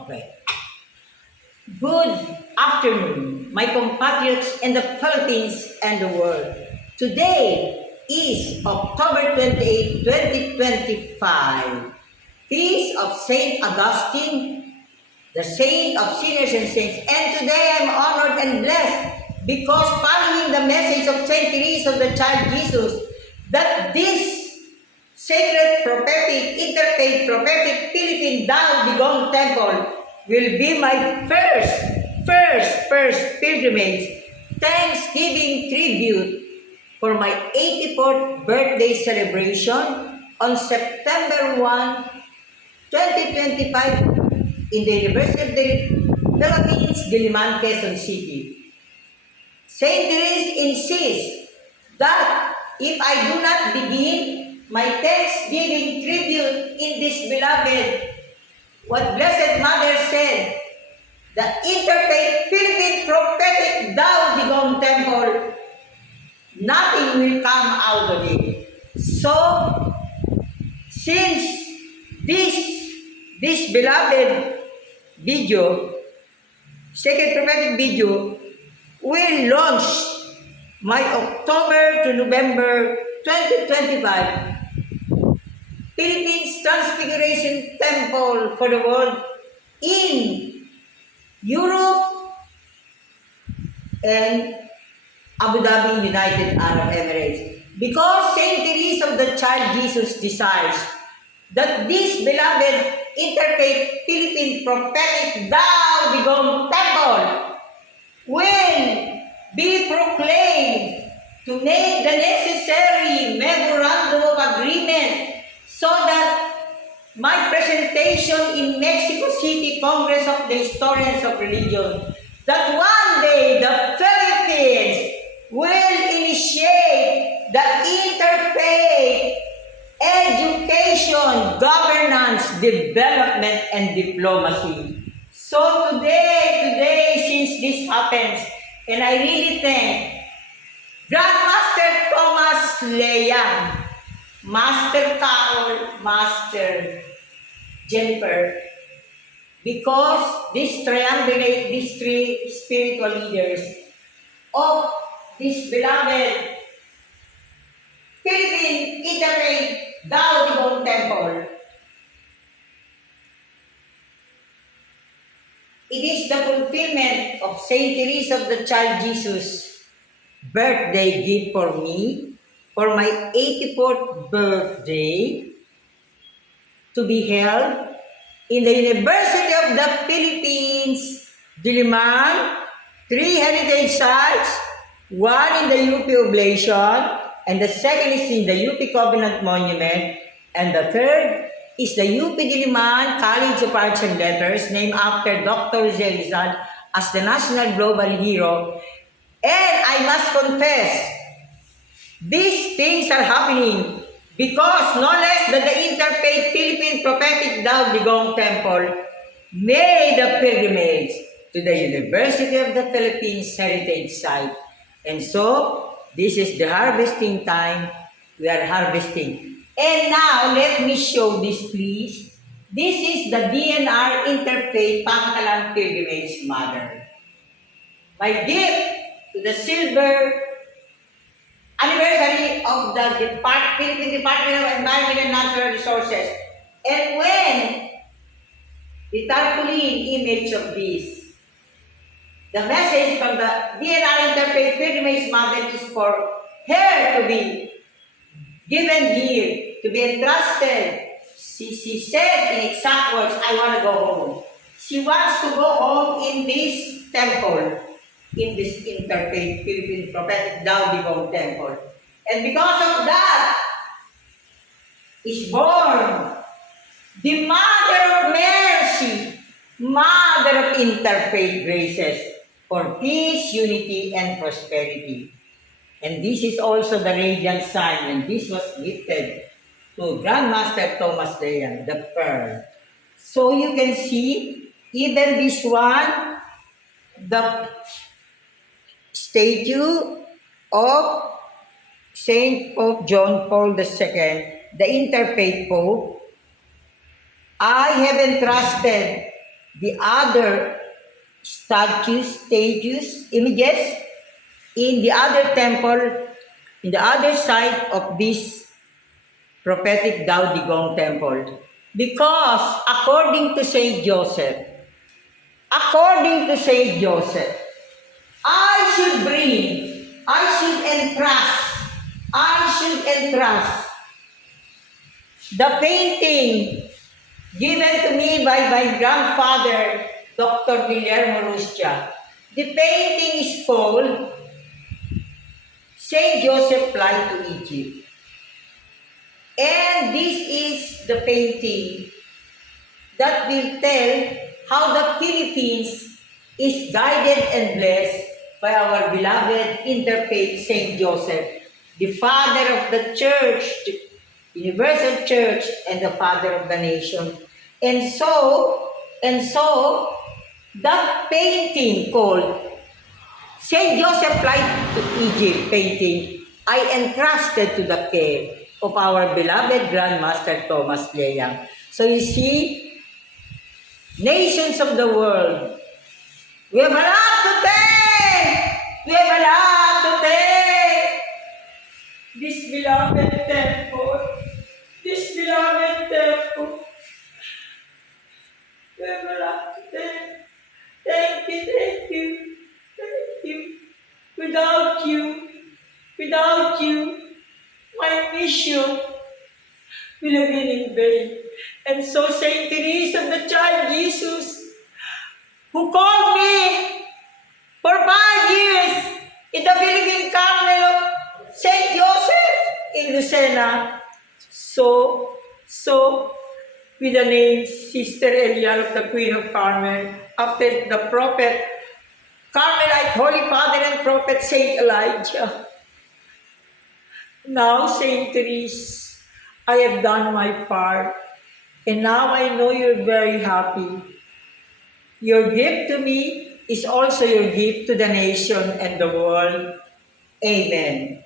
Okay. Good afternoon, my compatriots in the Philippines and the world. Today is October 28, 2025, Feast of Saint Augustine, the saint of sinners and saints. And today I'm honored and blessed because following the message of Saint Teresa of the Child Jesus, that this sacred prophetic, interfaith prophetic Philippine Dao Digong Temple will be my first pilgrimage, Thanksgiving tribute for my 84th birthday celebration on September 1, 2025 in the University of the Philippines, Diliman, Quezon City. Saint Therese insists that if I do not begin my Thanksgiving tribute in this beloved, what Blessed Mother said, the Interfaith Philippine Prophetic Dao Digong Temple, nothing will come out of it. So, since this beloved video, second prophetic video, will launch my October to November 2025 Philippines Transfiguration Temple for the world in Europe and Abu Dhabi, United Arab Emirates. Because Saint Teresa of the Child Jesus desires that this beloved interfaith Philippine prophetic Dao Digong Temple will be proclaimed to make the necessary memorandum of agreement so that my presentation in Mexico City Congress of the Historians of Religion, that one day the Philippines will initiate the interfaith education, governance, development, and diplomacy. So today, since this happens, and I really thank Grandmaster Thomas Leyan, Master Carol, Master Jennifer, because these three spiritual leaders of this beloved Philippine Interfaith Dao Digong Temple, it is the fulfillment of Saint Teresa of the Child Jesus' birthday gift for me, for my 84th birthday, to be held in the University of the Philippines, Diliman, 3 heritage sites, one in the UP Oblation, and the second is in the UP Covenant Monument, and the third is the UP Diliman College of Arts and Letters, named after Dr. Rizal as the national global hero. And I must confess, these things are happening because no less than the Interfaith Philippine Prophetic Dao Digong Temple made a pilgrimage to the University of the Philippines Heritage Site. And so, this is the harvesting time. We are harvesting. And now, let me show this, please. This is the DNR Interfaith Pangkalan Pilgrimage Mother. My gift to the silver anniversary of the Philippine Department of Environment and Natural Resources. And when the tarpaulin image of this, the message from the DNR Interfaith Pilgrimage Mother is for her to be given here, to be entrusted. She said in exact words, I want to go home. She wants to go home in this temple, in this Interfaith Philippine Prophetic Dao Digong Temple. And because of that, is born the Mother of Mercy, Mother of Interfaith Graces, for peace, unity, and prosperity. And this is also the radiant sign, and this was gifted to Grandmaster Thomas Leyan, the pearl. So you can see, even this one, the statue of Saint Pope John Paul II, the Interfaith Pope, I have entrusted the other images in the other temple, in the other side of this prophetic Dao Digong temple. Because according to Saint Joseph, I should entrust the painting given to me by my grandfather, Dr. Guillermo Rustia. The painting is called Saint Joseph Flight to Egypt. And this is the painting that will tell how the Philippines is guided and blessed by our beloved interfaith Saint Joseph, the father of the church, the universal church, and the father of the nation. And so, that painting called Saint Joseph Flight to Egypt painting, I entrusted to the care of our beloved Grandmaster Thomas Leyang. So you see, nations of the world, we have a lot to thank! We have a lot to thank! This beloved temple, we have a lot to thank. Thank you. Without you, my mission will have been in vain. And so Saint Teresa of the Child Jesus, who called me for 5 years in the Philippine Carmel of Saint Joseph in Lucena, so with the name Sister Elian of the Queen of Carmel, after the prophet, Carmelite Holy Father and Prophet Saint Elijah. Now, Saint Therese, I have done my part, and now I know you're very happy. Your gift to me is also your gift to the nation and the world. Amen.